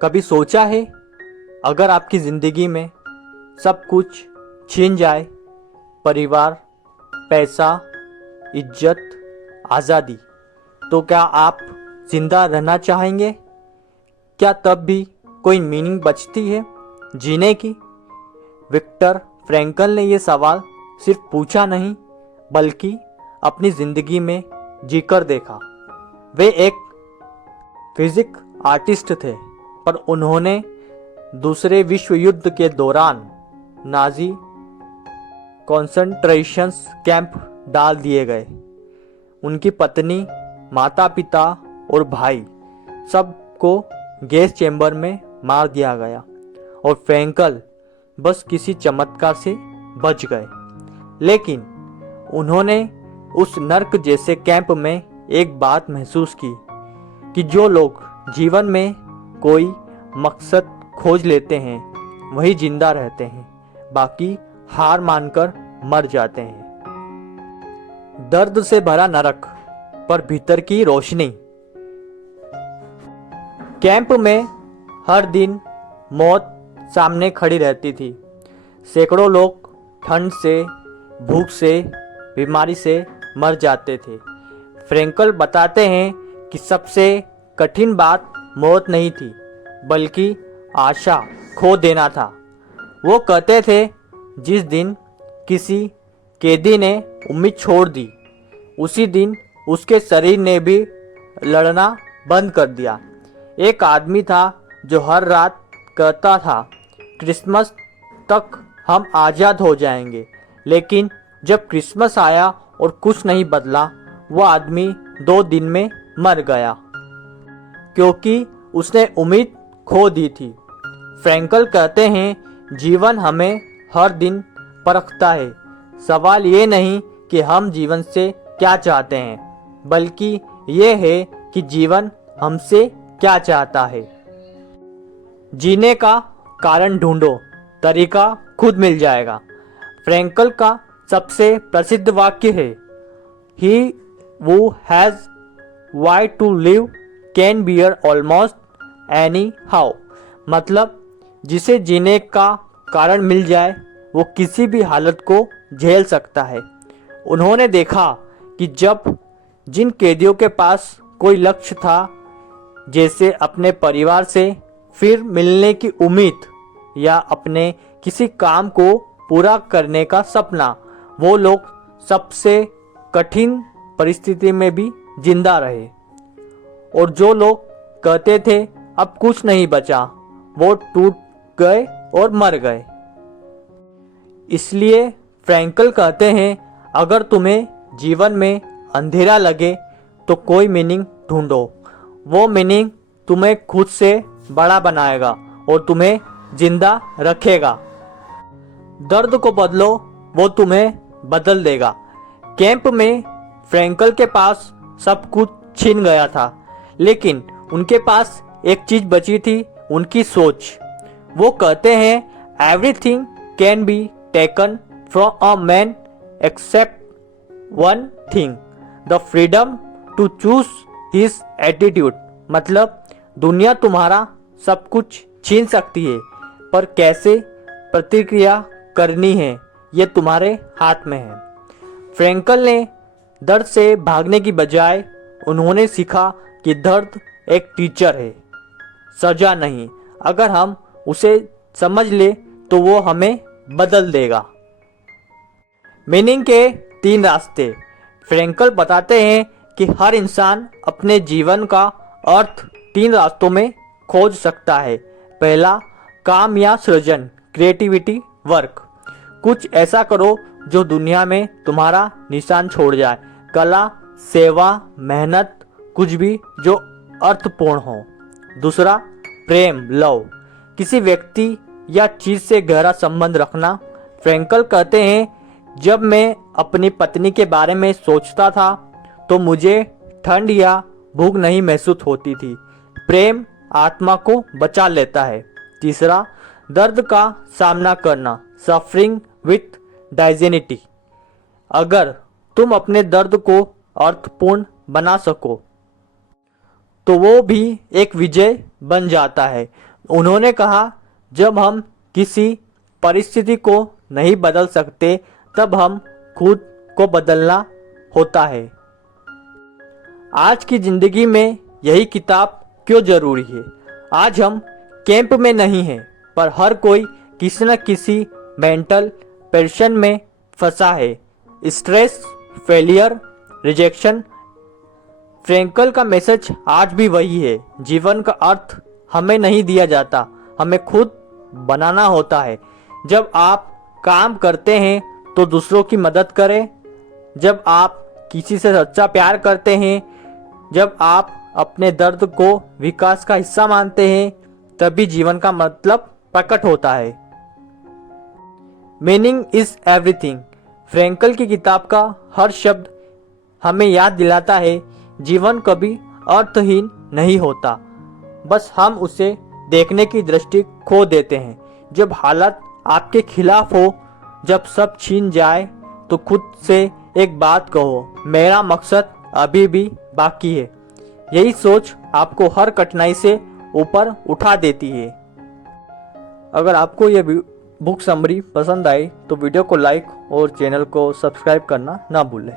कभी सोचा है अगर आपकी ज़िंदगी में सब कुछ छीन जाए, परिवार, पैसा, इज्जत, आज़ादी, तो क्या आप जिंदा रहना चाहेंगे? क्या तब भी कोई मीनिंग बचती है जीने की? विक्टर फ्रैंकल ने ये सवाल सिर्फ पूछा नहीं बल्कि अपनी ज़िंदगी में जीकर देखा। वे एक फिजिक आर्टिस्ट थे, पर उन्होंने दूसरे विश्व युद्ध के दौरान नाजी कॉन्सेंट्रेशन कैंप डाल दिए गए। उनकी पत्नी, माता पिता और भाई सबको गैस चैम्बर में मार दिया गया और फ्रैंकल बस किसी चमत्कार से बच गए। लेकिन उन्होंने उस नर्क जैसे कैंप में एक बात महसूस की कि जो लोग जीवन में कोई मकसद खोज लेते हैं वही जिंदा रहते हैं, बाकी हार मानकर मर जाते हैं। दर्द से भरा नरक पर भीतर की रोशनी। कैंप में हर दिन मौत सामने खड़ी रहती थी। सैकड़ों लोग ठंड से, भूख से, बीमारी से मर जाते थे। फ्रैंकल बताते हैं कि सबसे कठिन बात मौत नहीं थी बल्कि आशा खो देना था। वो कहते थे जिस दिन किसी कैदी ने उम्मीद छोड़ दी, उसी दिन उसके शरीर ने भी लड़ना बंद कर दिया। एक आदमी था जो हर रात कहता था क्रिसमस तक हम आज़ाद हो जाएंगे, लेकिन जब क्रिसमस आया और कुछ नहीं बदला, वो आदमी 2 दिन में मर गया क्योंकि उसने उम्मीद खो दी थी। फ्रैंकल कहते हैं जीवन हमें हर दिन परखता है। सवाल ये नहीं कि हम जीवन से क्या चाहते हैं, बल्कि ये है कि जीवन हमसे क्या चाहता है। जीने का कारण ढूंढो, तरीका खुद मिल जाएगा। फ्रैंकल का सबसे प्रसिद्ध वाक्य है, He who has why to live can bear almost anyhow। मतलब जिसे जीने का कारण मिल जाए वो किसी भी हालत को झेल सकता है। उन्होंने देखा कि जब जिन कैदियों के पास कोई लक्ष्य था, जैसे अपने परिवार से फिर मिलने की उम्मीद या अपने किसी काम को पूरा करने का सपना, वो लोग सबसे कठिन परिस्थिति में भी जिंदा रहे। और जो लोग कहते थे अब कुछ नहीं बचा, वो टूट गए और मर गए। इसलिए फ्रैंकल कहते हैं अगर तुम्हें जीवन में अंधेरा लगे तो कोई मीनिंग ढूंढो। वो मीनिंग तुम्हें खुद से बड़ा बनाएगा और तुम्हें जिंदा रखेगा। दर्द को बदलो, वो तुम्हें बदल देगा। कैंप में फ्रैंकल के पास सब कुछ छिन गया था, लेकिन उनके पास एक चीज बची थी, उनकी सोच। वो कहते हैं everything can be taken from a man except one thing, the freedom to choose his attitude. मतलब दुनिया तुम्हारा सब कुछ छीन सकती है, पर कैसे प्रतिक्रिया करनी है ये तुम्हारे हाथ में है। फ्रैंकल ने दर्द से भागने की बजाय उन्होंने सीखा कि दर्द एक टीचर है, सजा नहीं। अगर हम उसे समझ ले तो वो हमें बदल देगा। मीनिंग के 3 रास्ते। फ्रैंकल बताते हैं कि हर इंसान अपने जीवन का अर्थ 3 रास्तों में खोज सकता है। पहला, काम या सृजन, क्रिएटिविटी, वर्क। कुछ ऐसा करो जो दुनिया में तुम्हारा निशान छोड़ जाए। कला, सेवा, मेहनत, कुछ भी जो अर्थपूर्ण हो। दूसरा, प्रेम, लव, किसी व्यक्ति या चीज से गहरा संबंध रखना। फ्रैंकल कहते हैं जब मैं अपनी पत्नी के बारे में सोचता था तो मुझे ठंड या भूख नहीं महसूस होती थी। प्रेम आत्मा को बचा लेता है। तीसरा, दर्द का सामना करना, सफरिंग विथ डाइजेनिटी। अगर तुम अपने दर्द को अर्थपूर्ण बना सको तो वो भी एक विजय बन जाता है। उन्होंने कहा, जब हम किसी परिस्थिति को नहीं बदल सकते तब हम खुद को बदलना होता है। आज की ज़िंदगी में यही किताब क्यों ज़रूरी है। आज हम कैंप में नहीं हैं, पर हर कोई किसी न किसी मेंटल प्रेशर में फंसा है। Stress, failure, rejection. फ्रैंकल का मैसेज आज भी वही है। जीवन का अर्थ हमें नहीं दिया जाता, हमें खुद बनाना होता है। जब आप काम करते हैं तो दूसरों की मदद करें। जब आप किसी से सच्चा प्यार करते हैं, जब आप अपने दर्द को विकास का हिस्सा मानते हैं, तभी जीवन का मतलब प्रकट होता है। Meaning is everything. फ्रैंकल की किताब का हर शब्द हमें याद दिलाता है, जीवन कभी अर्थहीन नहीं होता, बस हम उसे देखने की दृष्टि खो देते हैं। जब हालत आपके खिलाफ हो, जब सब छीन जाए, तो खुद से एक बात कहो, मेरा मकसद अभी भी बाकी है। यही सोच आपको हर कठिनाई से ऊपर उठा देती है। अगर आपको यह बुक समरी पसंद आई तो वीडियो को लाइक और चैनल को सब्सक्राइब करना ना भूलें।